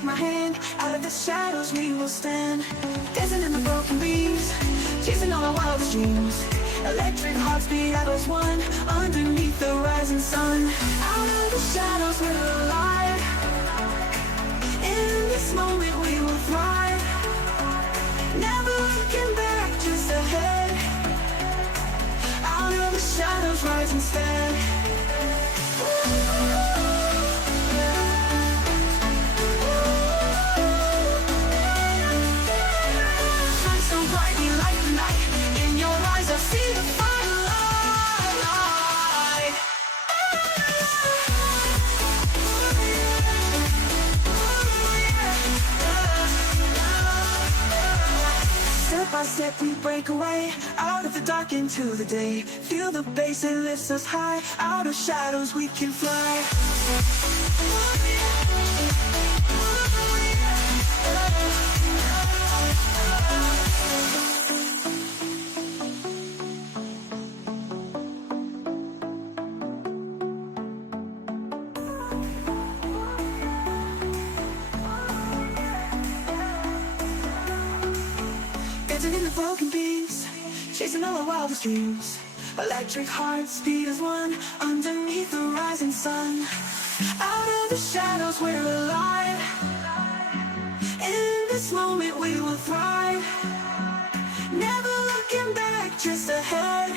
take my hand. Out of the shadows we will stand, dancing in the broken beams, chasing all our wildest dreams. Electric hearts beat as one, underneath the rising sun. Out of the shadows we're alive, in this moment we will thrive. Never looking back, just ahead. Out of the shadows rise instead. Shine so brightly like the night, in your eyes I see the firelight. Step by step we break away, out of the dark into the day. Feel the bass, it lifts us high. Out of shadows we can fly. Dancing in the broken beams, chasing all our wildest dreams. Electric hearts beat as one, underneath the rising sun. Out of the shadows we're alive, in this moment we will thrive. Never looking back, just ahead.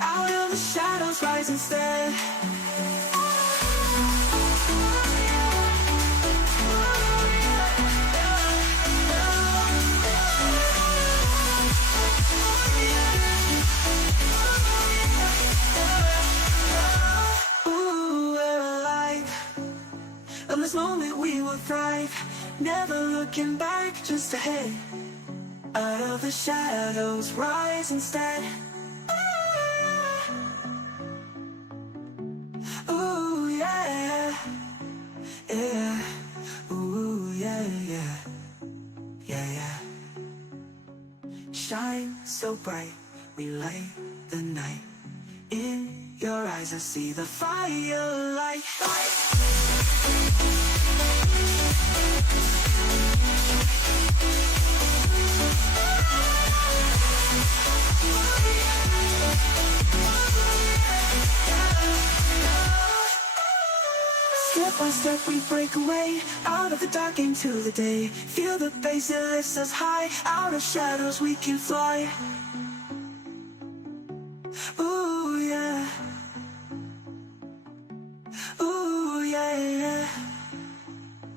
Out of the shadows rise instead. In this moment we will thrive, never looking back, just ahead. Out of the shadows rise instead. Ooh yeah, yeah. Ooh yeah, yeah, yeah, yeah. Shine so bright, we light the night. In your eyes I see the firelight. Step by step we break away, out of the dark into the day. Feel the bass, it lifts us high. Out of shadows we can fly. Ooh yeah, ooh yeah, yeah,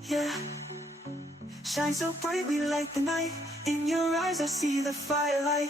yeah. Shine so bright we light the night. In your eyes I see the firelight.